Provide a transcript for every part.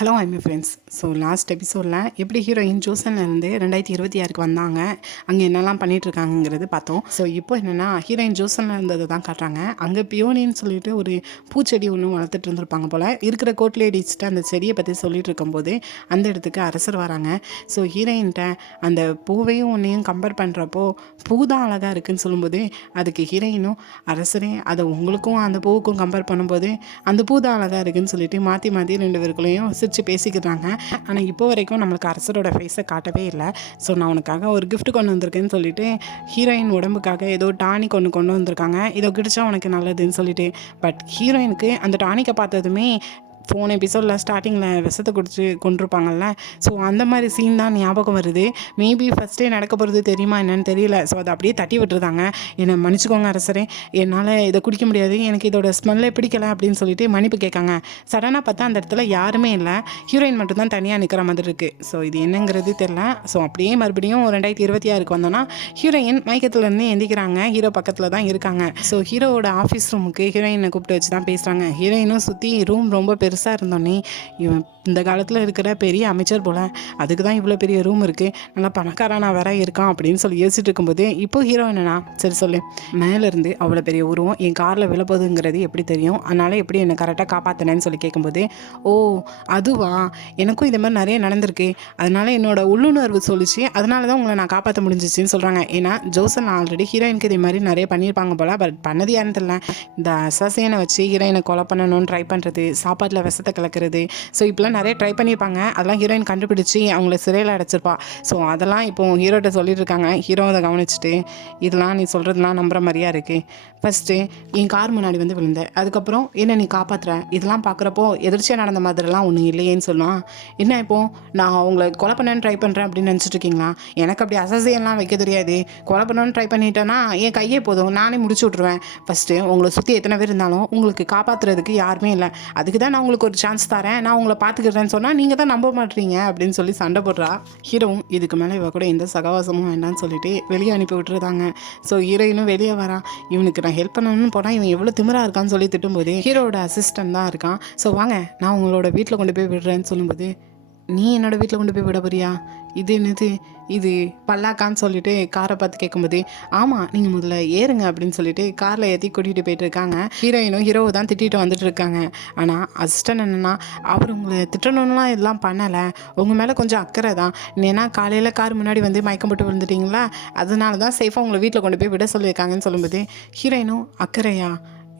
Hello I my friends. So last எபிசோடில் எப்படி heroine ஜோசன்லேருந்து 2026க்கு வந்தாங்க, அங்கே என்னெல்லாம் பண்ணிகிட்ருக்காங்கிறது பார்த்தோம். ஸோ இப்போ என்னென்னா ஹீரோயின் ஜோசனில் இருந்ததை தான் காட்டுறாங்க. அங்கே பியோனின்னு சொல்லிட்டு ஒரு பூச்செடி ஒன்று வளர்த்துட்டு இருந்திருப்பாங்க போல். இருக்கிற கோட்லேயே அடிச்சுட்டு அந்த செடியை பற்றி சொல்லிட்டு இருக்கும்போது அந்த இடத்துக்கு அரசர் வராங்க. ஸோ ஹீரோயின்கிட்ட அந்த பூவையும் ஒன்றையும் கம்பேர் பண்ணுறப்போ பூ தான் அழகாக இருக்குதுன்னு சொல்லும்போது அதுக்கு ஹீரோயினும் அரசரே அதை உங்களுக்கும் அந்த பூவுக்கும் கம்பேர் பண்ணும்போது அந்த பூ தான் அழகாக இருக்குதுன்னு சொல்லிட்டு மாற்றி மாற்றி ரெண்டு பேருக்குள்ளேயும் சிரிச்சு பேசிக்கிறாங்க. ஆனால் இப்போ வரைக்கும் நம்மளுக்கு அரசரோட ஃபேஸை காட்டவே இல்லை. ஸோ நான் உனக்காக ஒரு கிஃப்ட் கொண்டு வந்திருக்கேன்னு சொல்லிட்டு ஹீரோயின் உடம்புக்காக ஏதோ டானிக் கொண்டு வந்திருக்காங்க. இதை கிடிச்சா உனக்கு நல்லதுன்னு சொல்லிட்டு. பட் ஹீரோயினுக்கு அந்த டானிக்கை பார்த்ததுமே போன எபிசோடில் ஸ்டார்டிங்கில் விஷத்தை குடிச்சு கொண்டிருப்பாங்கல்ல, ஸோ அந்த மாதிரி சீன் தான் ஞாபகம் வருது. மேபி ஃபஸ்ட்டே நடக்க போகிறது தெரியுமா என்னன்னு தெரியல. ஸோ அதை அப்படியே தட்டி விட்டுருந்தாங்க. என்னை மன்னிச்சுக்கோங்க அரசரே, என்னால் இதை குடிக்க முடியாது, எனக்கு இதோட ஸ்மெல்லே பிடிக்கலை அப்படின்னு சொல்லிட்டு மன்னிப்பு கேட்காங்க. சடனாக பார்த்தா அந்த இடத்துல யாருமே இல்லை, ஹீரோயின் மட்டும்தான் தனியாக நிற்கிற மாதிரி இருக்குது. ஸோ இது என்னங்கிறது தெரில. ஸோ அப்படியே மறுபடியும் 2026க்கு வந்தோன்னா ஹீரோயின் மயக்கத்துலேருந்து எந்திக்கிறாங்க. ஹீரோ பக்கத்தில் தான் இருக்காங்க. ஸோ ஹீரோவோட ஆஃபீஸ் ரூமுக்கு ஹீரோயினை கூப்பிட்டு வச்சு தான் பேசுகிறாங்க. ஹீரோயினும் சுற்றி ரூம் ரொம்ப பெருசாக இருந்தோன்னே இவன் இந்த காலத்தில் இருக்கிற பெரிய அமைச்சர் போல், அதுக்கு தான் இவ்வளோ பெரிய ரூம் இருக்குது, நல்லா பணக்காரனா வேற இருக்கான் அப்படின்னு சொல்லி யோசிச்சுட்டு இருக்கும்போது இப்போ ஹீரோ என்னன்னா சரி சொல்லு, மேலேருந்து அவ்வளோ பெரிய உருவம் என் காரில் விழப்போகுதுங்கிறது எப்படி தெரியும், அதனால் எப்படி என்னை கரெக்டாக காப்பாற்றினேன்னு சொல்லி கேட்கும்போது ஓ அதுவா, எனக்கும் இது மாதிரி நிறைய நடந்திருக்கு, அதனால் என்னோட உள்ளுணர்வு சொல்லிச்சு, அதனால தான் உங்களை நான் காப்பாற்ற முடிஞ்சிச்சின்னு சொல்கிறாங்க. ஏன்னா ஜோசன் ஆல்ரெடி ஹீரோயினுக்கு இதே மாதிரி நிறைய பண்ணியிருப்பாங்க போல். பட் பண்ணது யாருன்னு தெரியல. இந்த அசாசியனை வச்சு ஹீரோயினை கொலை பண்ணணும்னு ட்ரை பண்ணுறது, சாப்பாட்டில் விஷத்தை கலக்கிறது, ஸோ இப்போலாம் நிறைய ட்ரை பண்ணியிருப்பாங்க. அதெல்லாம் ஹீரோயின் கண்டுபிடிச்சி அவங்கள சிறையில் அடைச்சிருப்பா. ஸோ அதெல்லாம் இப்போ ஹீரோட்ட சொல்லிட்டு இருக்காங்க. ஹீரோ அதை கவனிச்சுட்டு இதெல்லாம் நீ சொல்கிறதுலாம் நம்புற மாதிரியா இருக்குது, ஃபஸ்ட்டு என் கார் முன்னாடி வந்து விழுந்த, அதுக்கப்புறம் என்ன நீ காப்பாற்றுற, இதெல்லாம் பார்க்குறப்போ எதிர்ச்சியாக நடந்த மாதிரிலாம் ஒன்றும் இல்லையேன்னு சொல்லலாம். என்ன இப்போது நான் அவங்கள கொலை பண்ணேன்னு ட்ரை பண்ணுறேன் அப்படின்னு நினச்சிட்டு இருக்கீங்களா? எனக்கு அப்படி அசசியெல்லாம் வைக்க தெரியாது. கொலை பண்ணணும்னு ட்ரை பண்ணிட்டேன்னா என் கையே போதும், நானே முடிச்சு விட்ருவேன். ஃபஸ்ட்டு உங்களை சுற்றி எத்தனை பேர் இருந்தாலும் உங்களுக்கு காப்பாற்றுறதுக்கு யாருமே இல்லை, அதுக்கு தான் நான் உங்களுக்கு ஒரு சான்ஸ் தரேன், நான் உங்களை பார்த்துக்கிறேன்னு சொன்னால் நீங்கள் தான் நம்ப மாட்டீங்க அப்படின்னு சொல்லி சண்டை போடுறா. ஹீரோவும் இதுக்கு மேலே இவ கூட எந்த சகவாசமும் வேண்டான்னு சொல்லிட்டு வெளியே அனுப்பி விட்டுருந்தாங்க. ஸோ ஹீரோயினும் வெளியே வரான். இவனுக்கு நான் ஹெல்ப் பண்ணணும்னு போனால் இவன் எவ்வளோ திமிரா இருக்கான்னு சொல்லி திட்டும்போது ஹீரோட அசிஸ்டன்ட் தான் இருக்கான். ஸோ வாங்க நான் உங்களோட வீட்டில் கொண்டு போய் விடுறேன்னு சொல்லும்போது நீ என்னோட வீட்டில் கொண்டு போய் விட போறியா, இது என்னது இது பல்லாக்கான்னு சொல்லிட்டு காரை பார்த்து கேட்கும்போது ஆமாம் நீங்கள் முதல்ல ஏறுங்க அப்படின்னு சொல்லிட்டு காரில் ஏற்றி கூட்டிகிட்டு போயிட்டு இருக்காங்க. ஹீரோயினும் ஹீரோவை தான் திட்டிகிட்டு வந்துட்டு இருக்காங்க. ஆனால் அசிஸ்டன்ட் என்னென்னா அவர் உங்களை திட்டணும்லாம் இதெல்லாம் பண்ணலை, உங்கள் மேலே கொஞ்சம் அக்கறை தான், ஏன்னா காலையில் கார் முன்னாடி வந்து மயக்கம் போட்டு விழுந்துட்டிங்களா, அதனால தான் சேஃபாக உங்களை வீட்டில் கொண்டு போய் விட சொல்லியிருக்காங்கன்னு சொல்லும்போது ஹீரோயினும் அக்கறையா,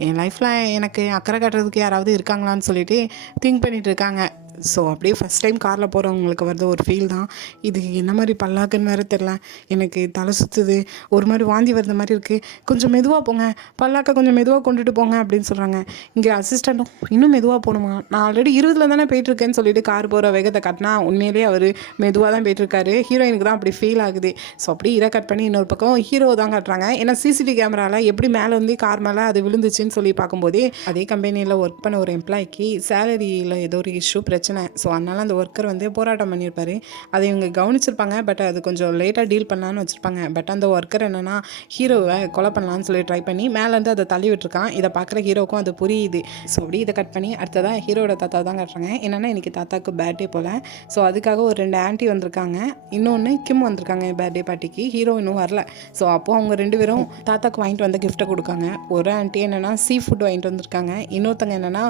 என் லைஃப்பில் எனக்கு அக்கறை காட்டுறதுக்கு யாராவது இருக்காங்களான்னு சொல்லிட்டு திங்க் பண்ணிகிட்டு இருக்காங்க. ஸோ அப்படியே ஃபஸ்ட் டைம் காரில் போகிறவங்களுக்கு வருது ஒரு ஃபீல் தான். இது என்ன மாதிரி பல்லாக்குன்னு வேறு தெரில, எனக்கு தலை சுற்றுது, ஒரு மாதிரி வாந்தி வருது மாதிரி இருக்குது, கொஞ்சம் மெதுவாக போங்க, பல்லாக்கை கொஞ்சம் மெதுவாக கொண்டுட்டு போங்க அப்படின்னு சொல்கிறாங்க. இங்கே அசிஸ்டண்ட்டும் இன்னும் மெதுவாக போகணுமா, நான் ஆல்ரெடி 20 தானே போயிட்டுருக்கேன்னு சொல்லிட்டு கார் போகிற வேகத்தை கட்டினா உண்மையிலேயே அவர் மெதுவாக தான் போயிட்டுருக்காரு. ஹீரோயினுக்கு தான் அப்படி ஃபீல் ஆகுது. ஸோ அப்படியே இதை கட் பண்ணி இன்னொரு பக்கம் ஹீரோ தான் காட்டுறாங்க. ஏன்னா சிசிடிவி கேமராவில் எப்படி மேலே வந்து கார் மேலே அது விழுந்துச்சுன்னு சொல்லி பார்க்கும்போது அதே கம்பெனியில் ஒர்க் பண்ண ஒரு எம்ப்ளாய்க்கு சேலரியில் ஏதோ ஒரு இஷ்யூ பிரச்சனை. ஸோ அதனால் அந்த ஒர்க்கர் வந்து போராட்டம் பண்ணியிருப்பார். அதை இவங்க கவனிச்சிருப்பாங்க. பட் அது கொஞ்சம் லேட்டாக டீல் பண்ணலான்னு வச்சுருப்பாங்க. பட் அந்த ஒர்க்கர் என்னென்னா ஹீரோவை கொலை பண்ணலான்னு சொல்லி ட்ரை பண்ணி மேலேருந்து அதை தள்ளி விட்டுருக்கான். இதை பார்க்குற ஹீரோக்கும் அது புரியுது. ஸோ அப்படி இதை கட் பண்ணி அடுத்ததான் ஹீரோட தாத்தா தான் காட்டுறாங்க. என்னென்னா இன்றைக்கி தாத்தாவுக்கு பேர்த்டே போல். ஸோ அதுக்காக ஒரு 2 ஆன்ட்டி வந்திருக்காங்க, இன்னொன்று கிம் வந்திருக்காங்க பேர்த்டே பார்ட்டிக்கு. ஹீரோ இன்னும் வரல. ஸோ அப்போது அவங்க 2 பேரும் தாத்தாக்கு வாங்கிட்டு வந்த கிஃப்ட்டை கொடுக்காங்க. ஒரு ஆன்ட்டி என்னென்னா சீ ஃபுட் வாங்கிட்டு வந்திருக்காங்க, இன்னொருத்தங்க என்னென்னா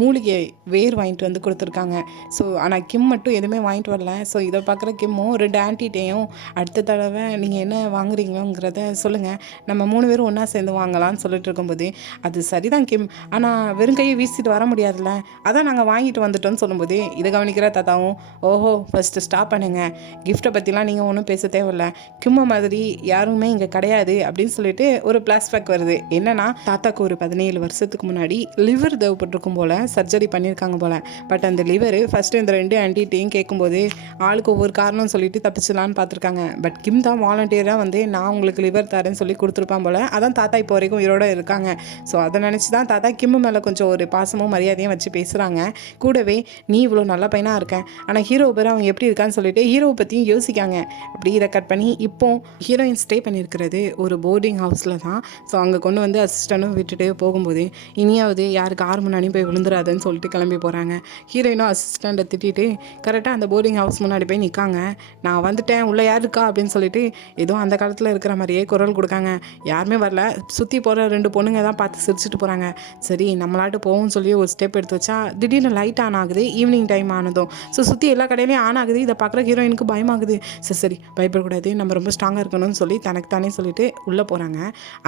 மூலிகை வேர் வாங்கிட்டு வந்து கொடுத்துருக்காங்க. ஸோ ஆனால் கிம் மட்டும் எதுவுமே வாங்கிட்டு வரல. ஸோ இதை பார்க்குற கிம்மும் 2 ஆன்ட்டிகிட்டையும் அடுத்த தடவை நீங்கள் என்ன வாங்குறீங்களோங்கிறத சொல்லுங்கள், நம்ம 3 பேரும் ஒன்றா சேர்ந்து வாங்கலாம்னு சொல்லிட்டு இருக்கும்போது அது சரிதான் கிம், ஆனால் வெறும் கையை வீசிட்டு வர முடியாதுல்ல, அதான் நாங்கள் வாங்கிட்டு வந்துட்டோம்னு சொல்லும்போது இதை கவனிக்கிற தாத்தாவும் ஓஹோ ஃபஸ்ட்டு ஸ்டாப் பண்ணுங்கள், கிஃப்ட்டை பற்றிலாம் நீங்கள் ஒன்றும் பேச தேவையில்ல, கிம்ம மாதிரி யாருமே இங்கே கிடையாது அப்படின்னு சொல்லிட்டு ஒரு ஃப்ளாஷ்பேக் வருது. என்னன்னா தாத்தாக்கு ஒரு 17 வருஷத்துக்கு முன்னாடி லிவர் தேவைப்பட்டிருக்கும் போல், சர்ஜரி பண்ணியிருக்காங்க போல். பட் அந்த லிவர் ஃபஸ்ட்டு இந்த 2 ஆன்ட்டிகிட்டையும் கேட்கும்போது ஆளுக்கு ஒவ்வொரு காரணம் சொல்லிட்டு தப்பிச்சிடலான்னு பார்த்துருக்காங்க. பட் கிம் தான் வாலண்டியராக வந்து நான் உங்களுக்கு லிவர் தரேன்னு சொல்லி கொடுத்துருப்பான் போல். அதான் தாத்தா இப்போ வரைக்கும் உயிரோட இருக்காங்க. ஸோ அதை நினச்சி தான் தாத்தா கிம் மேலே கொஞ்சம் ஒரு பாசமும் மரியாதையும் வச்சு பேசுகிறாங்க. கூடவே நீ இவ்வளோ நல்ல பையனாக இருக்கேன், ஆனால் ஹீரோ பேர் அவன் எப்படி இருக்கான்னு சொல்லிட்டு ஹீரோவை பற்றியும் யோசிக்காங்க. அப்படி இதை கட் பண்ணி இப்போ ஹீரோயின் ஸ்டே பண்ணியிருக்கிறது ஒரு போர்டிங் ஹவுஸில் தான். ஸோ அங்கே கொண்டு வந்து அசிஸ்டண்ட்டும் விட்டுட்டு போகும்போது இனியாவது யாருக்கு 6 முன்னாடியும் போய் விழுந்துடாதுன்னு சொல்லிட்டு கிளம்பி போகிறாங்க. ஹீரோயினும் அசிஸ்டண்ட்டை திட்டிட்டு கரெக்டாக அந்த போர்டிங் ஹவுஸ் முன்னாடி போய் நிற்காங்க. நான் வந்துட்டேன், உள்ளே யார் இருக்கா அப்படின்னு சொல்லிட்டு ஏதோ அந்த காலத்தில் இருக்கிற மாதிரியே குரல் கொடுக்காங்க. யாருமே வரல. சுற்றி போகிற 2 பொண்ணுங்க தான் பார்த்து சிரிச்சுட்டு போகிறாங்க. சரி நம்மளாட்டு போகும்னு சொல்லி ஒரு ஸ்டெப் எடுத்து வச்சா திடீர்னு லைட் ஆன் ஆகுது. ஈவினிங் டைம் ஆனதும் ஸோ சுற்றி எல்லா கடையிலையும் ஆன் ஆகுது. இதை பார்க்குற ஹீரோயினுக்கு பயமாகுது. சரி பயப்படக்கூடாது, நம்ம ரொம்ப ஸ்ட்ராங்காக இருக்கணும்னு சொல்லி தனக்கு தானே சொல்லிட்டு உள்ளே போகிறாங்க.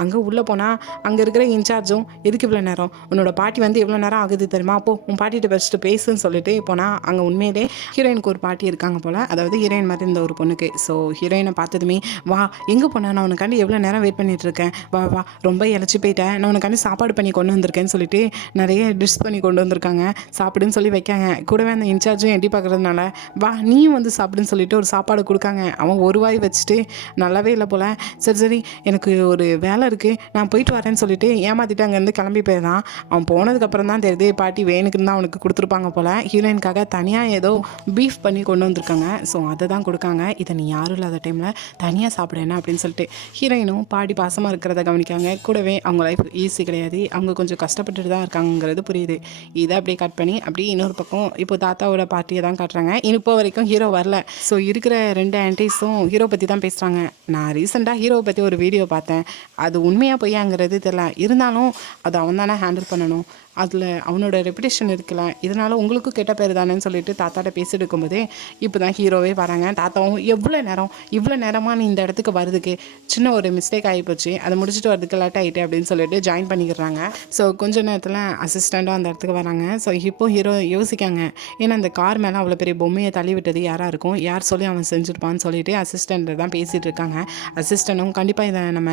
அங்கே உள்ளே போனால் அங்கே இருக்கிற இன்சார்ஜும் எதுக்கு இவ்வளோ நேரம், உன்னோட பாட்டி வந்து எவ்வளோ நேரம் ஆகுது தெரியுமா, அப்போ உன் பாட்டிகிட்ட ஃபஸ்ட்டு பேசுன்னு சொல்லிட்டு போனால் அங்கே உண்மையிலே ஹீரோயினுக்கு ஒரு பாட்டி இருக்காங்க போல், அதாவது ஹீரோயின் மாதிரி இந்த ஒரு பொண்ணுக்கு. ஸோ ஹீரோயினை பார்த்ததுமே வா எங்கே போனேன், நான் உனக்காண்டி எவ்வளோ நேரம் வெயிட் பண்ணிட்டு இருக்கேன், வா வா ரொம்ப இழைச்சி போயிட்டேன், நான் உனக்காண்டி சாப்பாடு பண்ணி கொண்டு வந்திருக்கேன்னு சொல்லிட்டு நிறைய டிஷ் பண்ணி கொண்டு வந்திருக்காங்க, சாப்பிடுன்னு சொல்லி வைக்காங்க. கூடவே அந்த இன்சார்ஜும் எட்டி பார்க்குறதுனால வா நீயும் வந்து சாப்பிடுன்னு சொல்லிட்டு ஒரு சாப்பாடு கொடுக்காங்க. அவன் ஒரு வாய் வச்சுட்டு நல்லாவே இல்லை போல். சரி எனக்கு ஒரு வேலை இருக்குது, நான் போயிட்டு வரேன்னு சொல்லிட்டு ஏமாற்றிட்டு அங்கேருந்து கிளம்பி போயிடான். அவன் போனதுக்கப்புறம் தான் தெரியுது பாட்டி வேணுக்குன்னு தான் அவனுக்கு கொடுத்துருப்பாங்க போல். ஹீரோயினுக்காக தனியாக ஏதோ பீஃப் பண்ணி கொண்டு வந்திருக்காங்க. ஸோ அதை தான் கொடுக்காங்க. இதை நீ யாரும் இல்லாத டைமில் தனியாக சாப்பிடணும் அப்படின்னு சொல்லிட்டு ஹீரோயினும் பாட்டி பாசமாக இருக்கிறத கவனிக்காங்க. கூடவே அவங்க லைஃப் ஈஸி கிடையாது, அவங்க கொஞ்சம் கஷ்டப்பட்டுட்டு தான் இருக்காங்கிறது புரியுது. இதை அப்படியே கட் பண்ணி அப்படியே இன்னொரு பக்கம் இப்போ தாத்தாவோட பார்ட்டியை தான் காட்டுறாங்க. இப்போ வரைக்கும் ஹீரோ வரல. ஸோ இருக்கிற 2 ஆன்டிஸும் ஹீரோ பற்றி தான் பேசுகிறாங்க. நான் ரீசெண்டாக ஹீரோவை பற்றி ஒரு வீடியோ பார்த்தேன். அது உண்மையாக பொய்யாங்கிறது தெரியல, இருந்தாலும் அது அவன் தானே ஹேண்டில் பண்ணணும், அதில் அவனோட ரெப்புடேஷன் இருக்குல்ல, இதனால் உங்களுக்கும் கெட்ட பேர் தானேன்னு சொல்லிட்டு தாத்தாட்ட பேசிட்டு இருக்கும்போதே இப்போ தான் ஹீரோவே வராங்க. தாத்தாவும் இவ்வளோ நேரமாக நீ இந்த இடத்துக்கு வரதுக்கு சின்ன ஒரு மிஸ்டேக் ஆகிப்போச்சு, அதை முடிச்சுட்டு வரதுக்கு லேட் ஆகிட்டு அப்படின்னு சொல்லிட்டு ஜாயின் பண்ணிக்கிறாங்க. ஸோ கொஞ்ச நேரத்தில் அசிஸ்டண்ட்டும் அந்த இடத்துக்கு வராங்க. ஸோ இப்போ ஹீரோ யோசிக்காங்க, ஏன்னா அந்த கார் மேலே அவ்வளோ பெரிய பொம்மையை தள்ளி விட்டது யாராக இருக்கும், யார் சொல்லி அவன் செஞ்சுருப்பான்னு சொல்லிட்டு அசிஸ்டண்ட்டை தான் பேசிகிட்டு இருக்காங்க. அசிஸ்டண்ட்டும் கண்டிப்பாக இதை நம்ம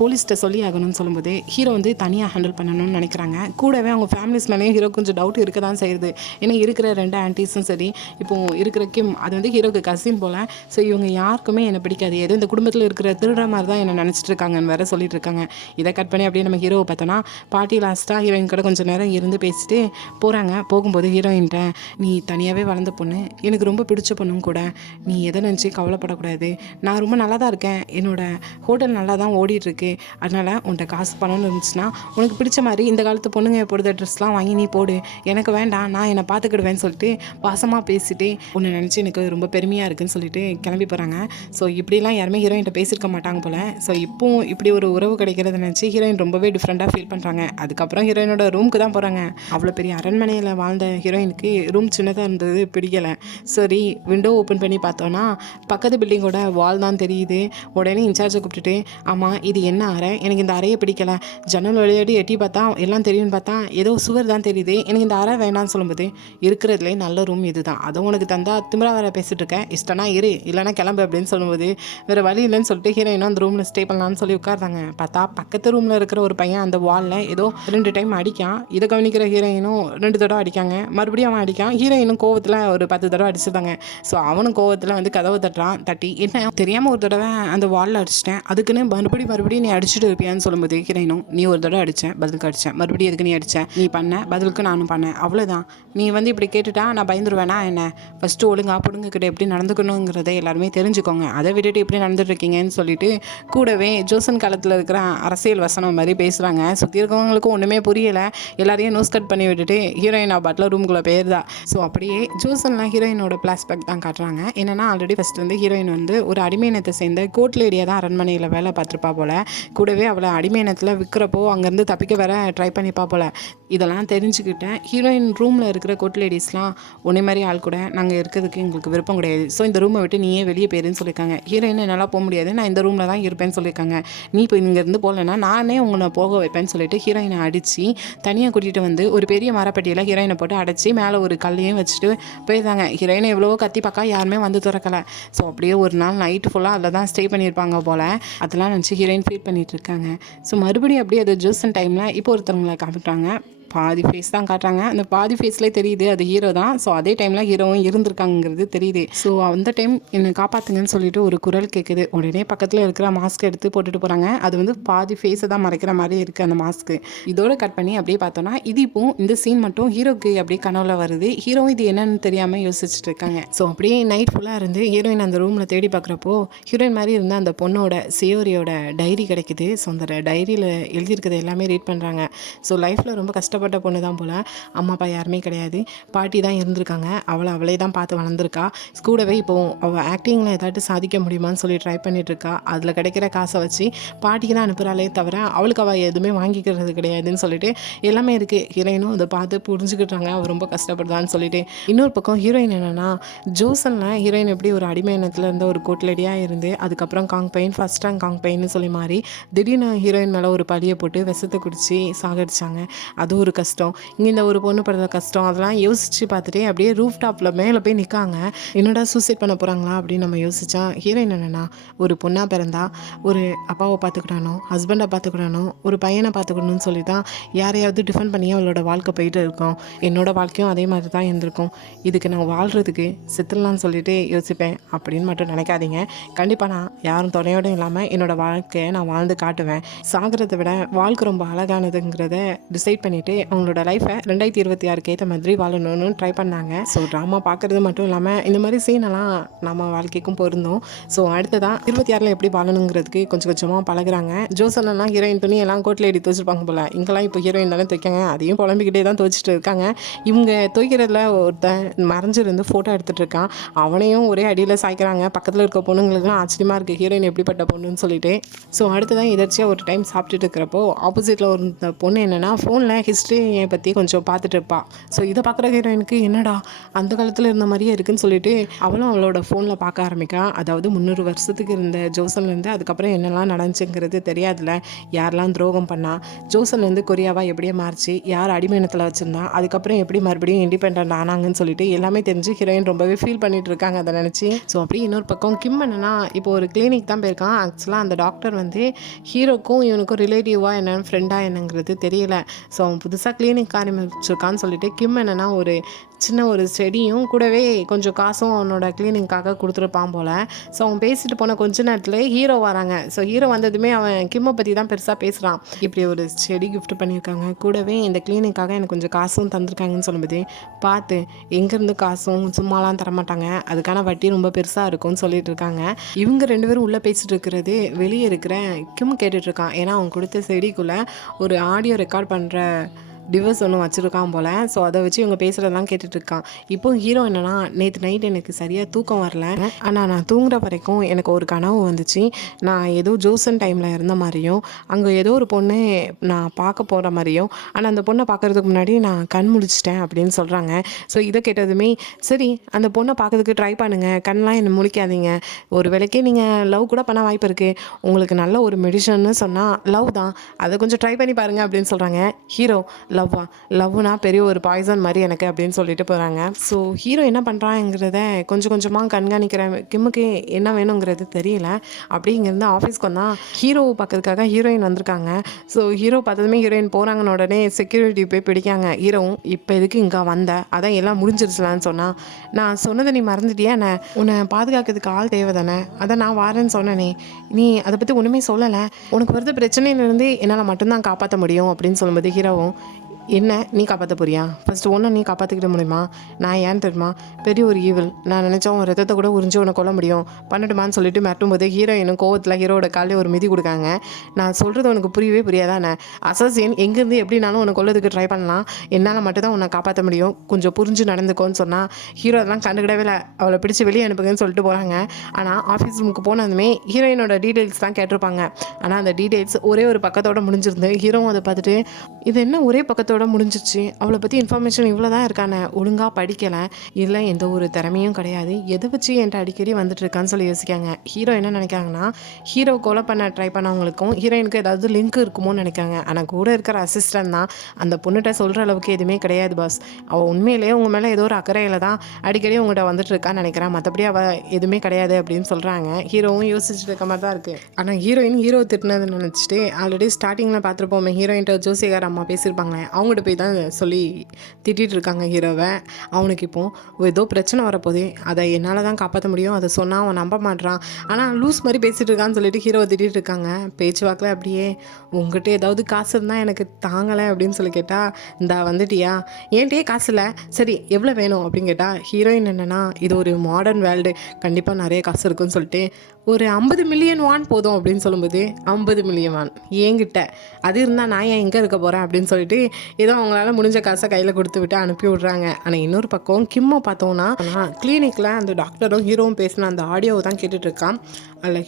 போலீஸ்கிட்ட சொல்லி ஆகணும்னு சொல்லும்போது ஹீரோ வந்து தனியாக ஹேண்டில் பண்ணணும்னு நினைக்கிறாங்க. கூடவே அவங்க ஃபேமிலிஸ் மேலேயும் ஹீரோ கொஞ்சம் டவுட் இருக்க தான் செய்யுது. ஏன்னா இருக்கிற 2 ஆன்டிஸும் சரி, இப்போது இருக்கிற கிம் அது வந்து ஹீரோக்கு கசின் போல். ஸோ இவங்க யாருக்குமே என்னை பிடிக்காது, ஏதோ இந்த குடும்பத்தில் இருக்கிற திருடுற மாதிரி தான் என்னை நினச்சிட்டு இருக்காங்கன்னு வேறு சொல்லிட்டு இருக்காங்க. இதை கட் பண்ணி அப்படியே நம்ம ஹீரோவை பார்த்தோன்னா பாட்டி லாஸ்ட்டாக ஹீரோயின் கூட கொஞ்சம் நேரம் இருந்து பேசிட்டு போகிறாங்க. போகும்போது ஹீரோயின்ட்ட நீ தனியாகவே வளர்ந்த பொண்ணு, எனக்கு ரொம்ப பிடிச்ச பொண்ணும் கூட, நீ எதை நினச்சி கவலைப்படக்கூடாது, நான் ரொம்ப நல்லா தான் இருக்கேன், என்னோட ஹோட்டல் நல்லா தான் ஓடிட்டுருக்கு, அதனால் உன்கிட்ட காசு பணம்னு இருந்துச்சுன்னா உனக்கு பிடிச்ச மாதிரி இந்த காலத்து பொண்ணுங்க போடுற ட்ரெஸ்லாம் வாங்கி நீ போடு, எனக்கு வேண்டாம், நான் என்னை பார்த்துக்கிடுவேன்னு சொல்லிட்டு பாசமாக பேசிட்டு உன்னை நினச்சி எனக்கு ரொம்ப பெருமையாக இருக்குன்னு சொல்லிட்டு கிளம்பி போகிறாங்க. ஸோ இப்படிலாம் யாருமே ஹீரோயின்ட்ட பேசியிருக்க மாட்டாங்க போல். ஸோ இப்போவும் இப்படி ஒரு உறவு கிடைக்கிறத நினச்சி ஹீரோயின் ரொம்பவே டிஃப்ரெண்ட்டாக ஃபீல் பண்ணுறாங்க. அதுக்கப்புறம் ஹீரோயினோட ரூமுக்கு தான் போகிறாங்க. அவ்வளோ பெரிய அரண்மனையில் வாழ்ந்த ஹீரோயினுக்கு ரூம் சின்னதாக இருந்தது பிடிக்கலை. சரி விண்டோ ஓப்பன் பண்ணி பார்த்தோன்னா பக்கத்து பில்டிங்கோட வால் தான் தெரியுது. உடனே இன்சார்ஜை கூப்பிட்டுட்டு ஆமாம் இது என்ன அறை, எனக்கு இந்த அறையை பிடிக்கலை, ஜன்னல் விளையாடி எட்டி பார்த்தா எல்லாம் தெரியும்னு பார்த்தா ஏதோ சுவர் தான் தெரியுது, எனக்கு இந்த அறை வேண்டாம்னு சொல்லும்போது இருக்கிறதுலே நல்ல ரூம் இது தான், அதை உனக்கு தந்தா திமிரா வேற பேசிட்டு இருக்கேன், இஷ்டனா இரு இல்லைனா கிளம்பு அப்படின்னு சொல்லும்போது வேறு வழி இல்லைன்னு சொல்லிட்டு ஹீரோயினும் அந்த ரூமில் ஸ்டே பண்ணலான்னு சொல்லி உட்கார்ந்தாங்க. பார்த்தா பக்கத்து ரூமில் இருக்கிற ஒரு பையன் அந்த வாலில் ஏதோ 2 டைம் அடிக்கான். இதை கவனிக்கிற ஹீரோயினும் 2 தடவை அடிக்காங்க. மறுபடியும் அவன் அடிக்கான். ஹீரோயினும் கோவத்தில் ஒரு 10 தடவை அடிச்சிருந்தாங்க. ஸோ அவனும் கோவத்தில் வந்து கதவை தட்டுறான். தட்டி என்ன தெரியாமல் ஒரு தடவை அந்த வாலில் அடிச்சிட்டேன், அதுக்குன்னு மறுபடியும் நீ அடிச்சுட்டு இருப்பியான்னு சொல்லும்போது ஹீரோயினும் நீ ஒரு தடவை அடித்தேன் பதிலுக்கு அடித்தேன், மறுபடியும் எதுக்கு நீ அடித்தேன், நீ பண்ண பதிலுக்கு நானும் பண்ணேன், அவ்வளோதான், நீ வந்து இப்படி கேட்டுட்டா நான் பயந்துருவேனா என்ன, ஃபஸ்ட்டு ஒழுங்கா பொண்ணுங்கக்கிட்ட எப்படி நடந்துக்கணுங்கிறத எல்லாருமே தெரிஞ்சுக்கோங்க, அதை விட்டுட்டு இப்படி நடந்துட்டு இருக்கீங்கன்னு சொல்லிட்டு கூடவே ஜோசன் காலத்தில் இருக்கிற அரசியல் வசனம் மாதிரி பேசுகிறாங்க. சுற்றி இருக்கவங்களுக்கும் ஒன்றுமே புரியலை. எல்லாரையும் நோஸ் கட் பண்ணி விட்டுட்டு ஹீரோயின் பட்லர் ரூம்குள்ளே போயிருந்தா. ஸோ அப்படியே ஜோசன்லாம் ஹீரோயினோட பிளாஸ்பேக் தான் காட்டுறாங்க. என்னென்னா ஆல்ரெடி ஃபஸ்ட் வந்து ஹீரோயின் வந்து ஒரு அடிமையினத்தை சேர்ந்த கோட் லேடியாக தான் அரண்மனையில் வேலை பார்த்துருப்பா போல். கூடவே அவளை அடிமையினத்தில் விற்கிறப்போ அங்கேருந்து தப்பிக்க வேற ட்ரை பண்ணிப்பா போல். இதெல்லாம் தெரிஞ்சுக்கிட்டேன். ஹீரோயின் ரூமில் இருக்கிற கோட் லேடிஸ்லாம் உன்னை மாதிரி ஆள் கூட நாங்கள் இருக்கிறதுக்கு எங்களுக்கு விருப்பம் கிடையாது, ஸோ இந்த ரூமை விட்டு நீயே வெளியே போயிருன்னு சொல்லியிருக்காங்க. ஹீரோயின் என்னால் போக முடியாது, நான் இந்த ரூமில் தான் இருப்பேன்னு சொல்லியிருக்காங்க. நீ இப்போ இங்கேருந்து போகலன்னா நானே உங்களை போக வைப்பேன்னு சொல்லிட்டு ஹீரோயினை அடித்து தனியாக கூட்டிகிட்டு வந்து ஒரு பெரிய மரப்பட்டியில் ஹீரோயினை போட்டு அடைச்சி மேலே ஒரு கல்லையும் வச்சுட்டு போயிருந்தாங்க. ஹீரோயினை எவ்வளவோ கத்தி பார்க்க யாருமே வந்து திறக்கலை. ஸோ அப்படியே ஒரு நாள் நைட்டு ஃபுல்லாக அதில் தான் ஸ்டே பண்ணியிருப்பாங்க போல். அதெல்லாம் நினச்சி ஹீரோயின் ஃபீல் பண்ணிகிட்டு இருக்காங்க. ஸோ மறுபடியும் அப்படியே அது ஜோசன் டைமில் இப்போ ஒருத்தவங்களை காமிட்டாங்க. பாதி ஃபேஸ் தான் காட்டுறாங்க. அந்த பாதி ஃபேஸ்லேயே தெரியுது அது ஹீரோ தான். ஸோ அதே டைமில் ஹீரோவும் இருந்திருக்காங்கிறது தெரியுது. ஸோ அந்த டைம் என்னை காப்பாற்றுங்கன்னு சொல்லிட்டு ஒரு குரல் கேட்குது. உடனே பக்கத்தில் இருக்கிற மாஸ்க் எடுத்து போட்டுட்டு போகிறாங்க. அது வந்து பாதி ஃபேஸை தான் மறைக்கிற மாதிரி இருக்குது அந்த மாஸ்க்கு. இதோட கட் பண்ணி அப்படியே பார்த்தோன்னா இது இப்போ இந்த சீன் மட்டும் ஹீரோக்கு அப்படியே கனவுல வருது. ஹீரோ இது என்னன்னு தெரியாமல் யோசிச்சுட்டு இருக்காங்க. ஸோ அப்படியே நைட் ஃபுல்லாக இருந்து ஹீரோயின் அந்த ரூமில் தேடி பார்க்குறப்போ ஹீரோயின் மாதிரி இருந்த அந்த பொண்ணோட சியோரியோட டைரி கிடைக்குது. ஸோ அந்த டைரியில் எழுதியிருக்கிறது எல்லாமே ரீட் பண்ணுறாங்க. ஸோ லைஃப்பில் ரொம்ப கஷ்டப்பட்டு கஷ்டப்பட்ட பொண்ணு தான் போல். அம்மா அப்பா யாருமே கிடையாது, பாட்டி தான் இருந்திருக்காங்க. அவளே தான் பார்த்து வளர்ந்துருக்கா. கூடவே இப்போது அவள் ஆக்டிங்கில் ஏதாட்டு சாதிக்க முடியுமான்னு சொல்லி ட்ரை பண்ணிகிட்ருக்கா. அதில் கிடைக்கிற காசை வச்சு பாட்டிக்கு தான் அனுப்புகிறாளே தவிர அவளுக்கு அவள் எதுவுமே வாங்கிக்கிறது கிடையாதுன்னு சொல்லிட்டு எல்லாமே இருக்குது. ஹீரோயினும் அதை பார்த்து புரிஞ்சுக்கிட்டாங்க அவள் ரொம்ப கஷ்டப்படுதான்னு சொல்லிட்டு. இன்னொரு பக்கம் ஹீரோயின் என்னென்னா, ஜோசனில் ஹீரோயின் எப்படி ஒரு அடிமை எண்ணத்தில் இருந்த ஒரு கோட்லடியாக இருந்து அதுக்கப்புறம் காங்பெயின் ஃபஸ்ட் ரேங்க் காங்பெயின்னு சொல்லி மாறி திடீர்னு ஹீரோயின் மேலே ஒரு பழியை போட்டு விஷத்தை குடித்து சாகடிச்சாங்க. அது ஒரு கஷ்டம். இங்கே இந்த ஒரு பொண்ணு படுற கஷ்டம் அதெல்லாம் யோசித்து பார்த்துட்டு அப்படியே ரூஃப் டாப்பில் மேலே போய் நிற்காங்க. என்னடா சூசைட் பண்ண போகிறாங்களா அப்படின்னு நம்ம யோசித்தா, ஹீரோயின் என்னென்னா ஒரு பொண்ணாக பிறந்தா ஒரு அப்பாவை பார்த்துக்கிடணும், ஹஸ்பண்டை பார்த்துக்கிடணும், ஒரு பையனை பார்த்துக்கணும்னு சொல்லி தான் யாரையாவது டிஃபெண்ட் பண்ணி அவளோட வாழ்க்கை போயிட்டு இருக்கோம். என்னோடய வாழ்க்கையும் அதே மாதிரி தான் இருந்திருக்கும். இதுக்கு நான் வாழ்கிறதுக்கு செத்துடலான்னு சொல்லிட்டு யோசிப்பேன் அப்படின்னு மட்டும் நினைக்காதீங்க. கண்டிப்பாக நான் யாரும் துணையோடு இல்லாமல் என்னோடய வாழ்க்கையை நான் வாழ்ந்து காட்டுவேன். சாகிறத விட வாழ்க்கை ரொம்ப அழகானதுங்கிறத டிசைட் பண்ணிவிட்டு அவங்களோட லைஃப்பை 2026 ஏற்ற மாதிரி வாழணும்னு ட்ரை பண்ணாங்க. ஸோ ட்ராமா பார்க்குறது மட்டும் இல்லாமல் இந்த மாதிரி சீனெல்லாம் நம்ம வாழ்க்கைக்கும் பொருந்தும். ஸோ அடுத்ததான் 26 எப்படி வாழணுங்கிறதுக்கு கொஞ்சம் கொஞ்சமாக பழகுறாங்க. ஜோசனெல்லாம் ஹீரோயின் துணி எல்லாம் கோட்டில் எடுத்து துவச்சிருப்பாங்க போல். இங்கெல்லாம் இப்போ ஹீரோயின் தானே துவைக்காங்க, அதையும் புலம்பிக்கிட்டே தான் துவச்சிட்டு இருக்காங்க. இவங்க துவைக்கிறதுல ஒருத்தன் மறைஞ்சிருந்து ஃபோட்டோ எடுத்துகிட்டு இருக்கான். அவனையும் ஒரே அடியில் சாய்க்கிறாங்க. பக்கத்தில் இருக்க பொண்ணுங்களுக்குலாம் ஆச்சரியமாக இருக்குது ஹீரோயின் எப்படிப்பட்ட பொண்ணுன்னு சொல்லிட்டு. ஸோ அடுத்ததான் எதாச்சியாக ஒரு டைம் சாப்பிட்டுட்டு இருக்கிறப்போ ஆப்போசிட்டில் ஒரு பொண்ணு என்னென்னா ஃபோனில் ஹிஸ்ட்ரியை பற்றி கொஞ்சம் பார்த்துட்டு இருப்பாள். ஸோ இதை பார்க்குற ஹீரோயினுக்கு என்னடா அந்த காலத்தில் இருந்த மாதிரியே இருக்குன்னு சொல்லிட்டு அவளும் அவளோட ஃபோனில் பார்க்க ஆரம்பிக்கா. அதாவது 300 வருஷத்துக்கு இருந்த ஜோசன்லேருந்து அதுக்கப்புறம் என்னெல்லாம் நடந்துச்சுங்கிறது தெரியாதுல. யாரெல்லாம் துரோகம் பண்ணா, ஜோசன்லேருந்து கொரியாவா எப்படியே மாறிச்சு, யார் அடிமையனத்தில் வச்சுருந்தா, அதுக்கப்புறம் எப்படி மறுபடியும் இண்டிபெண்ட் ஆனாங்கன்னு சொல்லிட்டு எல்லாமே தெரிஞ்சு ஹீரோயின் ரொம்பவே ஃபீல் பண்ணிட்டு இருக்காங்க அதை நினச்சி. ஸோ அப்படி இன்னொரு பக்கம் கிம் என்னன்னா இப்போ ஒரு கிளினிக் தான் போயிருக்கான். ஆக்சுவலாக அந்த டாக்டர் வந்து ஹீரோக்கும் இவனுக்கும் ரிலேட்டிவாக என்னென்னு ஃப்ரெண்டாக என்னங்கிறது தெரியல. ஸோ அவன் புதுசாக கிளினிக் ஆரம்பிச்சிருக்கான்னு சொல்லிட்டு கிம் என்னென்னா ஒரு சின்ன ஒரு செடியும் கூடவே கொஞ்சம் காசும் அவனோட கிளீனிங்காக கொடுத்துருப்பான் போல். ஸோ அவன் பேசிட்டு போன கொஞ்ச நேரத்தில் ஹீரோ வராங்க. ஸோ ஹீரோ வந்ததுமே அவன் கிம்மை பற்றி தான் பெருசாக பேசுகிறான். இப்படி ஒரு செடி கிஃப்ட் பண்ணியிருக்காங்க, கூடவே இந்த கிளீனிக்காக எனக்கு கொஞ்சம் காசும் தந்திருக்காங்கன்னு சொல்லும்போது பார்த்து எங்கேருந்து காசும் சும்மாலாம் தரமாட்டாங்க, அதுக்கான வட்டி ரொம்ப பெருசாக இருக்கும்னு சொல்லிட்டு இருக்காங்க. இவங்க 2 பேரும் உள்ளே பேசிட்டு இருக்கிறது வெளியே இருக்கிற கிம் கேட்டுட்ருக்கான். ஏன்னா அவன் கொடுத்த செடிக்குள்ளே ஒரு ஆடியோ ரெக்கார்ட் பண்ணுற டிவைஸ் ஒன்று வச்சுருக்கான் போல். ஸோ அதை வச்சு இவங்க பேசுகிறதெல்லாம் கேட்டுட்ருக்கான். இப்போ ஹீரோ என்னென்னா நேற்று நைட் எனக்கு சரியாக தூக்கம் வரல, ஆனால் நான் தூங்குற வரைக்கும் எனக்கு ஒரு கனவு வந்துச்சு. நான் ஏதோ ஜோசன் டைமில் இருந்த மாதிரியும் அங்கே ஏதோ ஒரு பொண்ணு நான் பார்க்க போகிற மாதிரியும், ஆனால் அந்த பொண்ணை பார்க்குறதுக்கு முன்னாடி நான் கண் முழிச்சிட்டேன் அப்படின்னு சொல்கிறாங்க. ஸோ இதை கேட்டதுமே சரி அந்த பொண்ணை பார்க்கறதுக்கு ட்ரை பண்ணுங்கள், கண்ணெலாம் என்ன முழிக்காதீங்க, ஒரு வேளைக்கே நீங்கள் லவ் கூட பண்ண வாய்ப்பு இருக்குது, உங்களுக்கு நல்ல ஒரு மெடிஷன்னு சொன்னால் லவ் தான், அதை கொஞ்சம் ட்ரை பண்ணி பாருங்கள் அப்படின்னு சொல்கிறாங்க. ஹீரோ லவ்னா பெரிய ஒரு பாய்சன் மாதிரி எனக்கு அப்படின்னு சொல்லிட்டு போகிறாங்க. ஸோ ஹீரோ என்ன பண்ணுறாங்கிறத கொஞ்சம் கொஞ்சமாக கண்காணிக்கிற கிம்முக்கு என்ன வேணுங்கிறது தெரியல. அப்படி இங்கேருந்து ஆஃபீஸ்க்கு வந்தால் ஹீரோவை பார்க்கறதுக்காக ஹீரோயின் வந்திருக்காங்க. ஸோ ஹீரோ பார்த்ததுமே ஹீரோயின் போகிறாங்கன்னு உடனே செக்யூரிட்டி போய் பிடிக்காங்க. ஹீரோவும் இப்போ எதுக்கு இங்கே வந்த, அதான் எல்லாம் முடிஞ்சிருச்சலான்னு சொன்னால், நான் சொன்னதை நீ மறந்துட்டியா என்ன, உன்னை பாதுகாக்கிறதுக்கு ஆள் தேவை தானே, அதான் நான் வாரேன்னு சொன்னேனே, நீ அதை பற்றி ஒன்றுமே சொல்லலை, உனக்கு வருது பிரச்சனையிலேருந்து என்னால் மட்டும்தான் காப்பாற்ற முடியும் அப்படின்னு சொல்லும்போது ஹீரோவும் என்ன நீ காப்பாற்ற போறியா, ஃபஸ்ட்டு ஒன்றை நீ காப்பாற்றிக்கிட முடியுமா, நான் ஏன் தெரியுமா பெரிய ஒரு ஈவில், நான் நினச்சா உன் ரத்தத்தை கூட உறிஞ்சு உன்னை கொல்ல முடியும், பண்ணட்டுமான்னு சொல்லிட்டு மிரட்டும்போது ஹீரோயினும் கோவத்தில் ஹீரோட காலையில் ஒரு மிதி கொடுக்காங்க. நான் சொல்கிறது உனக்கு புரியவே புரியாதானே, அசசியன் எங்கேருந்து எப்படினாலும் உன்னை கொல்லதுக்கு ட்ரை பண்ணலாம், என்னால் மட்டும் தான் உன்னை காப்பாற்ற முடியும், கொஞ்சம் புரிஞ்சு நடந்துக்கோன்னு சொன்னால் ஹீரோ அதெல்லாம் கண்டுக்கிடவே இல்லை, அவளை பிடிச்சி வெளியே அனுப்புங்கன்னு சொல்லிட்டு போகிறாங்க. ஆனால் ஆஃபீஸ் ரூமுக்கு போனதுமே ஹீரோயினோட டீட்டெயில்ஸ் தான் கேட்டிருப்பாங்க. ஆனால் அந்த டீட்டெயில்ஸ் ஒரே ஒரு பக்கத்தோடு முடிஞ்சிருந்து ஹீரோவும் அதை பார்த்துட்டு இது என்ன ஒரே பக்கத்தோட முடிஞ்சிச்சு, அவளை பற்றி இன்ஃபர்மேஷன் இவ்வளோ தான் இருக்கானே, ஒழுங்காக படிக்கலை, இதில் எந்த ஒரு திறமையும் கிடையாது, எதை வச்சு என்கிட்ட அடிக்கடி வந்துட்டு இருக்கான்னு சொல்லி யோசிக்காங்க. ஹீரோ என்ன நினைக்காங்கன்னா ஹீரோ கொலை பண்ண ட்ரை பண்ணவங்களுக்கும் ஹீரோயினுக்கு ஏதாவது லிங்க் இருக்குமோன்னு நினைக்காங்க. ஆனால் கூட இருக்கிற அசிஸ்டன்ட் தான் அந்த பொண்ணுகிட்ட சொல்கிற அளவுக்கு எதுவுமே கிடையாது பாஸ், அவள் உண்மையிலேயே உங்கள் மேலே ஏதோ ஒரு அக்கறையில் தான் அடிக்கடி உங்கள்கிட்ட வந்துட்டு இருக்கான்னு நினைக்கிறேன், மற்றபடி அவள் எதுவுமே கிடையாது அப்படின்னு சொல்கிறாங்க. ஹீரோவும் யோசிச்சுட்டு இருக்க மாதிரி தான் இருக்குது. ஆனால் ஹீரோ திட்டினதுன்னு நினச்சிட்டு ஆல்ரெடி ஸ்டார்டிங்கில் பார்த்துருப்போமே ஹீரோயின்ட்ட ஜோசிகார் அம்மா பேசியிருப்பாங்களே, அவங்ககிட்ட போய் தான் சொல்லி திட்டிகிட்டு இருக்காங்க ஹீரோவை. அவனுக்கு இப்போ ஏதோ பிரச்சனை வரப்போதே, அதை என்னால் தான் காப்பாற்ற முடியும், அதை சொன்னால் அவன் நம்ப மாட்டான், ஆனால் லூஸ் மாதிரி பேசிகிட்டு இருக்கான்னு சொல்லிட்டு ஹீரோவை திட்டிகிட்டு இருக்காங்க. பேச்சுவாக்கில் அப்படியே உங்ககிட்ட ஏதாவது காசு இருந்தால் எனக்கு தாங்கலை அப்படின்னு சொல்லி கேட்டால், இந்தா வந்துட்டியா, ஏன்ட்டே காசு இல்லை, சரி எவ்வளோ வேணும் அப்படின்னு கேட்டால், ஹீரோயின் என்னென்னா இது ஒரு மாடர்ன் வேர்ல்டு, கண்டிப்பாக நிறைய காசு இருக்குன்னு சொல்லிட்டு ஒரு 50 மில்லியன் வான் போதும் அப்படின்னு சொல்லும்போது 50 மில்லியன் வான் என்கிட்ட அது இருந்தால் நான் ஏன் எங்கே இருக்க போகிறேன் அப்படின்னு சொல்லிட்டு ஏதோ அவங்களால முடிஞ்ச காசை கையில் கொடுத்து விட்டு அனுப்பி விட்றாங்க. ஆனால் இன்னொரு பக்கம் கிம்மை பார்த்தோன்னா கிளினிக்கில் அந்த டாக்டரும் ஹீரோவும் பேசின அந்த ஆடியோவை தான் கேட்டுட்ருக்கான். அதில்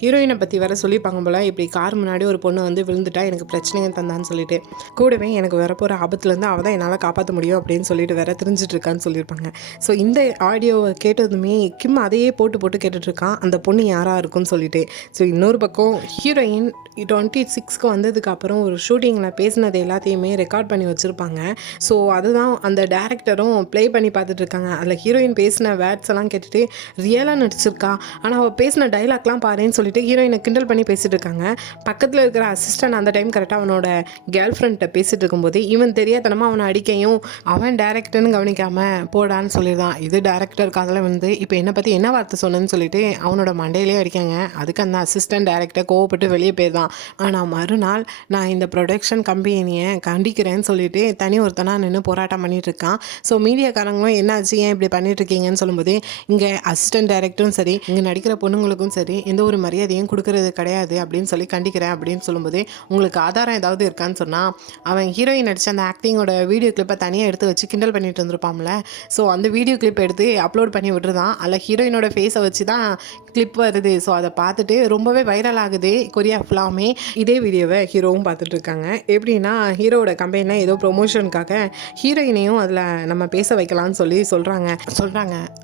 ஹீரோயினை பற்றி வேற சொல்லியிருப்பாங்க போல், இப்படி கார் முன்னாடி ஒரு பொண்ணு வந்து விழுந்துட்டா எனக்கு பிரச்சனையை தந்தான்னு சொல்லிட்டு, கூடவே எனக்கு வரப்போகிற ஆபத்துலேருந்து அவள் தான் என்னால் காப்பாற்ற முடியும் அப்படின்னு சொல்லிட்டு வேற தெரிஞ்சிட்ருக்கான்னு சொல்லியிருப்பாங்க. ஸோ இந்த ஆடியோவை கேட்டதுமே கிம் அதையே போட்டு போட்டு கேட்டுட்ருக்கான், அந்த பொண்ணு யாராக இருக்குன்னு சொல்லிட்டு. ஸோ இன்னொரு பக்கம் ஹீரோயின் 26க்கு வந்ததுக்கப்புறம் ஒரு ஷூட்டிங்கில் பேசினது எல்லாத்தையுமே ரெக்கார்ட் பண்ணி வச்சுருப்பாங்க. ஸோ அதுதான் அந்த டேரக்டரும் ப்ளே பண்ணி பார்த்துட்ருக்காங்க. அதில் ஹீரோயின் பேசின வேர்ட்ஸ் எல்லாம் கேட்டுட்டு ரியலாக நடிச்சிருக்கா, ஆனால் அவள் பேசின டைலாக்லாம் பாருன்னு சொல்லிட்டு ஹீரோயினை கிண்டல் பண்ணி பேசிகிட்டு இருக்காங்க. பக்கத்தில் இருக்கிற அசிஸ்டன்ட் அந்த டைம் கரெக்டாக அவனோட கேர்ள் ஃப்ரெண்ட்டை பேசிகிட்டு இருக்கும்போது இவன் தெரியாதனமாக அவனை அடிக்கையும் அவன் டேரக்டர்னு கவனிக்காமல் போடான்னு சொல்லிடுறான். இது டேரக்டர் காதில் வந்து இப்போ என்னை பற்றி என்ன வார்த்தை சொன்னேன்னு சொல்லிட்டு அவனோட மண்டையிலே அடிக்காங்க. அதுக்கு அந்த அசிஸ்டன்ட் டேரக்டர் கோவப்பட்டு வெளியே போயிருந்தான். ஆனால் மறுநாள் நான் இந்த ப்ரொடக்ஷன் கம்பெனியை கண்டிக்கிறேன்னு சொல்லிட்டு தனி ஒருத்தனாக நின்று போராட்டம் பண்ணிட்டு இருக்கான். ஸோ மீடியாக்காரங்களும் என்னாச்சு ஏன் இப்படி பண்ணிட்டு இருக்கீங்கன்னு சொல்லும்போது இங்கே அசிஸ்டன்ட் டைரக்டரும் சரி இங்கே நடிக்கிற பொண்ணுங்களுக்கும் சரி எந்த ஒரு மரியாதையும் கொடுக்கறது கிடையாது அப்படின்னு சொல்லி கண்டிக்கிறேன் அப்படின்னு சொல்லும்போது உங்களுக்கு ஆதாரம் ஏதாவது இருக்கான்னு சொன்னால் அவன் ஹீரோயின் நடித்த அந்த ஆக்டிங்கோட வீடியோ கிளிப்பை தனியாக எடுத்து வச்சு கிண்டல் பண்ணிட்டு இருந்திருப்பாம்ல. ஸோ அந்த வீடியோ கிளிப் எடுத்து அப்லோட் பண்ணி விட்டுருதான். அதில் ஹீரோயினோட ஃபேஸை வச்சு தான் கிளிப் வருது. ஸோ அதை பார்த்துட்டு ரொம்பவே வைரல் ஆகுது கொரியா ஃபுல்லாமே. இதே வீடியோவை ஹீரோவும் பார்த்துட்டு இருக்காங்க. எப்படின்னா ஹீரோவோட கம்பெனியில் ஏதோ ப்ரொமோஷனுக்காக ஹீரோயினையும் அதில் நம்ம பேச வைக்கலாம்னு சொல்லி சொல்கிறாங்க.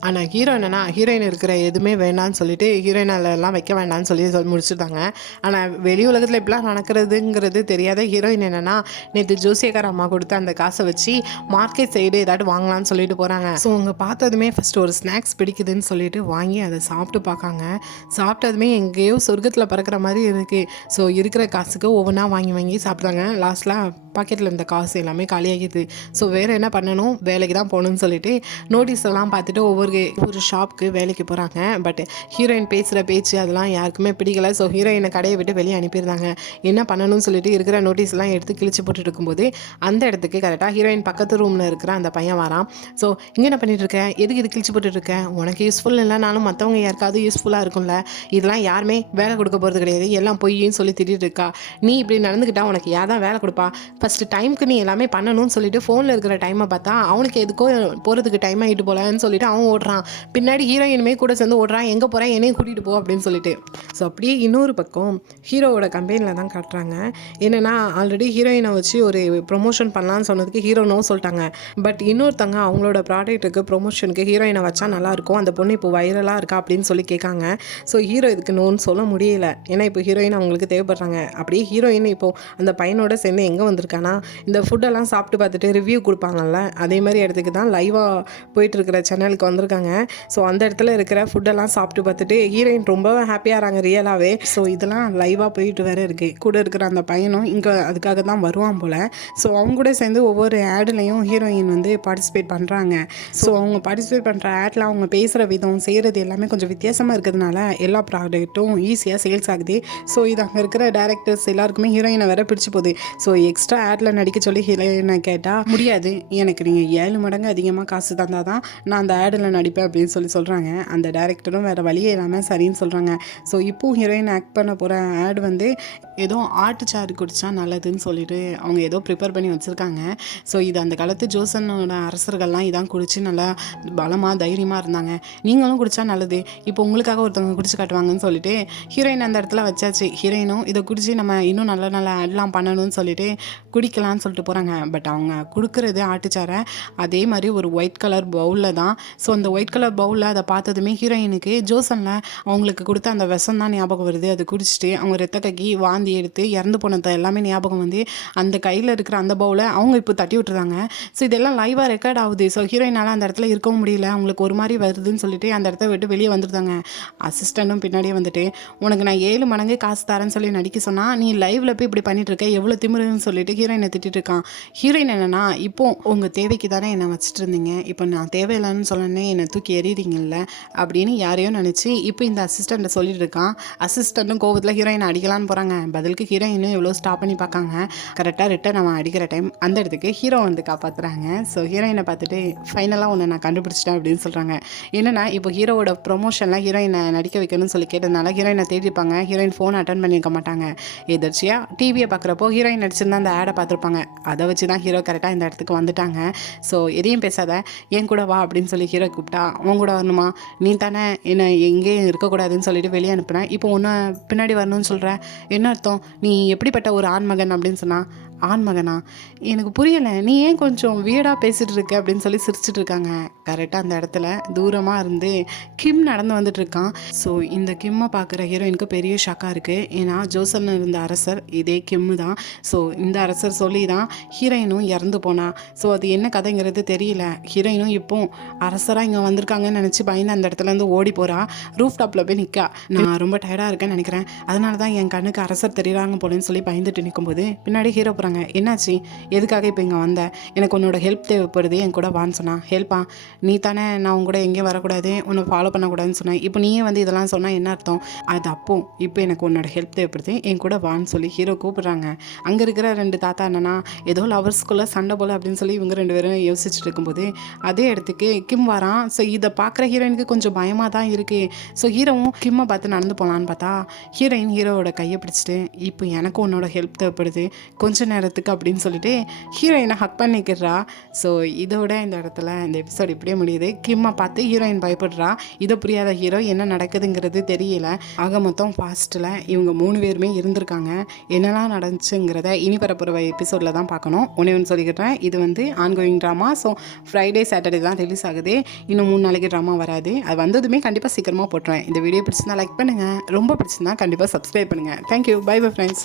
ஆனால் ஹீரோ என்னன்னா ஹீரோயின் இருக்கிற எதுவுமே வேண்டாம்னு சொல்லிட்டு ஹீரோயினெல்லாம் வைக்க வேண்டாம்னு சொல்லி முடிச்சுட்டாங்க. ஆனால் வெளி உலகத்தில் இப்படிலாம் நடக்கிறதுங்கிறது தெரியாத ஹீரோயின் என்னன்னா நேற்று ஜோசியக்கார அம்மா கொடுத்து அந்த காசை வச்சு மார்க்கெட் சைடு ஏதாட்டு வாங்கலாம்னு சொல்லிட்டு போகிறாங்க. ஸோ அவங்க பார்த்ததுமே ஃபஸ்ட்டு ஒரு ஸ்நாக்ஸ் பிடிக்குதுன்னு சொல்லிட்டு வாங்கி அதை சாப்பிட்டு பார்க்காங்க. சாப்பிட்டதுமே எங்கேயோ சொர்க்கத்தில் பறக்கிற மாதிரி இருக்குது. ஸோ இருக்கிற காசுக்கு ஒவ்வொன்றா வாங்கி சாப்பிட்றாங்க. லாஸ்ட்டில் பாக்கெட்டில் இருந்த காசு எல்லாமே காலியாகிடுது. ஸோ வேறு என்ன பண்ணணும், வேலைக்கு தான் போகணும்னு சொல்லிட்டு நோட்டீஸ் எல்லாம் பார்த்துட்டு ஒவ்வொரு ஷாப்புக்கு வேலைக்கு போகிறாங்க. பட் ஹீரோயின் பேசுகிற பேச்சு அதெல்லாம் யாருக்குமே பிடிக்கல. ஸோ ஹீரோயினை கடையை விட்டு வெளியே அனுப்பிடுறாங்க. என்ன பண்ணணும்னு சொல்லிட்டு இருக்கிற நோட்டீஸ்லாம் எடுத்து கிழிச்சு போட்டுட்டு இருக்கும்போது அந்த இடத்துக்கு கரெக்டாக ஹீரோயின் பக்கத்து ரூமில் இருக்கிற அந்த பையன் வரான். ஸோ இங்கே என்ன பண்ணிட்டு இருக்கேன், எதுக்கு இது கிழிச்சு போட்டுட்ருக்கேன், உனக்கு யூஸ்ஃபுல் இல்லைனாலும் மற்றவங்க யாருக்காவது யூஸ்ஃபுல்லாக இருக்கும்ல, இதெல்லாம் யாருமே வேலை கொடுக்க போகிறது கிடையாது, எல்லாம் பொய்ன்னு சொல்லி திட்டிட்டு இருக்கா, நீ இப்படி நடந்துக்கிட்டா உனக்கு யார் தான் வேலை கொடுப்பா, ஃபஸ்ட்டு டைமுக்கு நீ எல்லாமே பண்ணணும்னு சொல்லிட்டு ஃபோனில் இருக்கிற டைமை பார்த்தா அவனுக்கு எதுக்கோ போகிறதுக்கு டைம் ஆகிட்டு போகலன்னு சொல்லிட்டு அவன் ஓடுறான். பின்னாடி ஹீரோயினுமே கூட சேர்ந்து ஓடுறான், எங்கே போகிறேன் என்னையும் கூட்டிகிட்டு போ அப்படின்னு சொல்லிட்டு. ஸோ அப்படியே இன்னொரு பக்கம் ஹீரோவோட கம்பெனியில் தான் காட்டுறாங்க. என்னென்னா ஆல்ரெடி ஹீரோயினை வச்சு ஒரு ப்ரொமோஷன் பண்ணலான்னு சொன்னதுக்கு ஹீரோ நோ சொல்லிட்டாங்க. பட் இன்னொருத்தங்க அவங்களோட ப்ராடக்ட்டுக்கு ப்ரொமோஷனுக்கு ஹீரோயினை வச்சா நல்லாயிருக்கும், அந்த பொண்ணு இப்போ வைரலாக இருக்கா அப்படின்னு சொல்லி கேட்காங்க. ஸோ ஹீரோ இதுக்கு நோன்னு சொல்ல முடியல, ஏன்னா இப்போ ஹீரோயின் அவங்களுக்கு தேவைப்படுறாங்க. அப்படியே ஹீரோயின் இப்போது அந்த பையனோட சேர்ந்து எங்கே வந்திருக்கானா இந்த ஃபுட்டெல்லாம் சாப்பிட்டு பார்த்துட்டு ரிவ்யூ கொடுப்பாங்கல்ல, அதே மாதிரி இடத்துக்கு தான் லைவாக போயிட்டுருக்கிற சேனலுக்கு வந்திருக்காங்க. ஸோ அந்த இடத்துல இருக்கிற ஃபுட்டெல்லாம் சாப்பிட்டு பார்த்துட்டு ஹீரோயின் ரொம்ப ஹாப்பியாகிறாங்க ரியலாகவே. ஸோ இதெல்லாம் லைவாக போயிட்டு வேறு இருக்குது. கூட இருக்கிற அந்த பையனும் இங்கே அதுக்காக தான் வருவான் போல். ஸோ அவங்க கூட சேர்ந்து ஒவ்வொரு ஆடுலையும் ஹீரோயின் வந்து பார்ட்டிசிபேட் பண்ணுறாங்க. ஸோ அவங்க பார்ட்டிசிபேட் பண்ணுற ஆடில் அவங்க பேசுகிற விதம் செய்கிறது எல்லாமே கொஞ்சம் வித்தியாசமாக இருக்கிறதுனால எல்லா ப்ராடக்ட்டும் ஈஸியாக சேல்ஸ் ஆகுது. ஸோ இது அங்கே இருக்கிற டேரக்டர்ஸ் எல்லாருக்குமே ஹீரோயினை வேற பிடிச்சி போகுது. ஸோ எக்ஸ்ட்ரா ஆடில் நடிக்க சொல்லி ஹீரோயினை கேட்டால் முடியாது, எனக்கு நீங்கள் 7 மடங்கு அதிகமாக காசு தந்தால் தான் நான் அந்த ஆடில் நடிப்பேன் அப்படின்னு சொல்கிறாங்க. அந்த டேரக்டரும் வேறு வழியே இல்லாமல் சரின்னு சொல்கிறாங்க. ஸோ இப்போது ஹீரோயின் ஆக்ட் பண்ண போகிற ஆட் வந்து ஏதோ ஆட்டு சாறு குடித்தா நல்லதுன்னு சொல்லிட்டு அவங்க ஏதோ ப்ரிப்பேர் பண்ணி வச்சுருக்காங்க. ஸோ இது அந்த காலத்து ஜோசனோட அரசர்கள்லாம் இதான் குடித்து நல்லா பலமாக தைரியமாக இருந்தாங்க, நீங்களும் குடித்தா நல்லது, இப்போ உங்களுக்காக ஒருத்தவங்க குடிச்சு காட்டுவாங்கன்னு சொல்லிட்டு ஹீரோயின் அந்த இடத்துல வச்சாச்சு. ஹீரோயினும் இதை குடிச்சு நம்ம இன்னும் நல்ல நல்ல ஆட்லாம் பண்ணணும்னு சொல்லிட்டு குடிக்கலான்னு சொல்லிட்டு போகிறாங்க. பட் அவங்க கொடுக்குறது ஆட்டுச்சாரை அதே மாதிரி ஒரு ஒயிட் கலர் பவுலில் தான். ஸோ அந்த ஒயிட் கலர் பவுலில் அதை பார்த்ததுமே ஹீரோயினுக்கு ஜோசனில் அவங்களுக்கு கொடுத்த அந்த விஷம் தான் ஞாபகம் வருது. அதை குடிச்சிட்டு அவங்க ரத்த கக்கி வாந்தி எடுத்து இறந்து போனதை எல்லாமே ஞாபகம் வந்து அந்த கையில் இருக்கிற அந்த பவுலை அவங்க இப்போ தட்டி விட்டுறாங்க. ஸோ இதெல்லாம் லைவாக ரெக்கார்ட் ஆகுது. ஸோ ஹீரோயினால் அந்த இடத்துல இருக்கவும் முடியல, அவங்களுக்கு ஒரு மாதிரி வருதுன்னு சொல்லிட்டு அந்த இடத்த விட்டு வெளியே வந்துருந்தாங்க. அசிஸ்டண்ட்டும் பின்னாடியே வந்துட்டு உனக்கு நான் 7 மடங்கு காசு தரேன்னு சொல்லி நடிக்க சொன்னால் நீ லைவில் போய் இப்படி பண்ணிட்டு இருக்க, எவ்வளோ திமிருன்னு சொல்லிட்டு ஹீரோயினை திட்டிட்டு இருக்கான். ஹீரோயின் என்னன்னா, இப்போ உங்கள் தேவைக்கு தானே என்னை வச்சுட்டு இருந்தீங்க, இப்போ நான் தேவையில்லைன்னு சொன்னேன்னே என்னை தூக்கி எறிகிறீங்கல்ல அப்படின்னு யாரையோ நினச்சி இப்போ இந்த அசிஸ்டண்ட்டை சொல்லிட்டு இருக்கான். அசிஸ்டண்ட்டும் கோவத்தில் ஹீரோயினை அடிக்கலான்னு போகிறாங்க. பதிலுக்கு ஹீரோயினும் எவ்வளோ ஸ்டாப் பண்ணி பார்க்காங்க. கரெக்டாக ரிட்டன் அவன் அடிக்கிற டைம் அந்த இடத்துக்கு ஹீரோ வந்து காப்பாற்றுறாங்க. ஸோ ஹீரோயினை பார்த்துட்டு ஃபைனலாக ஒன்று நான் கண்டுபிடிச்சிட்டேன் அப்படின்னு சொல்கிறாங்க. என்னென்னா இப்போ ஹீரோவோட ப்ரொமோஷனில் ஹீரோயினை நடிக்க வைக்கணும்னு சொல்லி கேட்டதுனால ஹீரோயினை தேடிப்பாங்க. ஹீரோயின் ஃபோன் அட்டன் பண்ணியிருக்க மாட்டாங்க. எதிர்ச்சியாக டிவியை பார்க்குறப்போ ஹீரோயின் நடிச்சிருந்தா அந்த ஆடை பார்த்துருப்பாங்க. அதை வச்சு தான் ஹீரோ கரெக்டாக இந்த இடத்துக்கு வந்துட்டாங்க. ஸோ எதையும் பேசாத, என் கூட வா அப்படின்னு சொல்லி ஹீரோ கூப்பிட்டா, அவன் கூட வரணுமா, நீ தானே என்னை எங்கேயும் இருக்கக்கூடாதுன்னு சொல்லிட்டு வெளியே அனுப்புனேன், இப்போ ஒன்று பின்னாடி வரணும்னு சொல்கிற, என்ன அர்த்தம், நீ எப்படிப்பட்ட ஒரு ஆண்மகன் அப்படின்னு சொன்னால், ஆண்மகனா, எனக்கு புரியலை, நீ ஏன் கொஞ்சம் வியடாக பேசிகிட்டு இருக்க அப்படின்னு சொல்லி சிரிச்சிட்டு இருக்காங்க. கரெக்டாக அந்த இடத்துல தூரமாக இருந்து கிம் நடந்து வந்துட்டு இருக்கான். ஸோ இந்த கிம்மை பார்க்குற ஹீரோயினுக்கு பெரிய ஷாக்காக இருக்குது. ஏன்னா ஜோசல்னு இருந்த அரசர் இதே கிம்மு தான். ஸோ இந்த அரசர் சொல்லி தான் ஹீரோயினும் இறந்து போனா. ஸோ அது என்ன கதைங்கிறது தெரியல. ஹீரோயினும் இப்போ அரசராக இங்கே வந்திருக்காங்கன்னு நினச்சி பயந்து அந்த இடத்துலேருந்து ஓடி போகிறா. ரூஃப் டாப்பில் போய் நிற்கா. நான் ரொம்ப டயர்டாக இருக்கேன்னு நினைக்கிறேன், அதனால தான் என் கண்ணுக்கு அரசர் தெரியுறாங்க போலன்னு சொல்லி பயந்துட்டு நிற்கும்போது பின்னாடி ஹீரோ போகிறாங்க. என்னாச்சு, எதுக்காக இப்போ இங்கே வந்த, எனக்கு உன்னோட ஹெல்ப் தேவைப்படுது, என் கூட வான்னு சொன்னான். ஹெல்ப்பா, நீ தானே நான் உன் கூட எங்கேயும் வரக்கூடாது, உன்னை ஃபாலோ பண்ணக்கூடாதுன்னு சொன்னேன், இப்போ நீயே வந்து இதெல்லாம் சொன்னால் என்ன அர்த்தம், அது அப்போ இப்போ எனக்கு உன்னோட ஹெல்ப் தேவைப்படுது, என் கூட வான்னு சொல்லி ஹீரோ கூப்பிட்றாங்க. அங்கே இருக்கிற ரெண்டு தாத்தா என்னன்னா ஏதோ லவர்ஸ்குள்ளே சண்டை போல் அப்படின்னு சொல்லி இவங்க ரெண்டு பேரும் யோசிச்சுட்டு இருக்கும்போது அதே இடத்துக்கு கிம் வரான். ஸோ இதை பார்க்குற ஹீரோயினுக்கு கொஞ்சம் பயமாக தான் இருக்குது. ஸோ ஹீரோவும் கிம்மை பார்த்து நடந்து போகலான்னு பார்த்தா ஹீரோயின் ஹீரோவோட கையை பிடிச்சிட்டு, இப்போ எனக்கு உன்னோட ஹெல்ப் தேவைப்படுது கொஞ்ச நேரத்துக்கு அப்படின்னு சொல்லிட்டு ஹீரோயினை ஹக் பண்ணிக்கிறா. ஸோ இதோட இந்த இடத்துல இந்த எபிசோட் இப்படியே முடியுது. கிம்மை பார்த்து ஹீரோயின் பயப்படுறா. இதை புரியாத ஹீரோ என்ன நடக்குதுங்கிறது தெரியல. ஆக மொத்தம் ஃபாஸ்ட்டில் இவங்க 3 பேருமே இருந்திருக்காங்க. என்னெல்லாம் நடந்துச்சுங்கிறத இனி வரப்போகிற எபிசோடில் தான் பார்க்கணும். ஒன்று சொல்லிக்கிறேன், இது வந்து ongoing drama. So Friday Saturday தான் ரிலீஸ் ஆகுது. இன்னும் 3 நாளைக்கு ட்ராமா வராது. அது வந்ததுமே கண்டிப்பாக சீக்கிரமாக போட்டுருவேன். இந்த வீடியோ பிடிச்சிருந்தா லைக் பண்ணுங்கள், ரொம்ப பிடிச்சிருந்தா கண்டிப்பாக சப்ஸ்கிரைப் பண்ணுங்கள். Thank you, bye bye friends.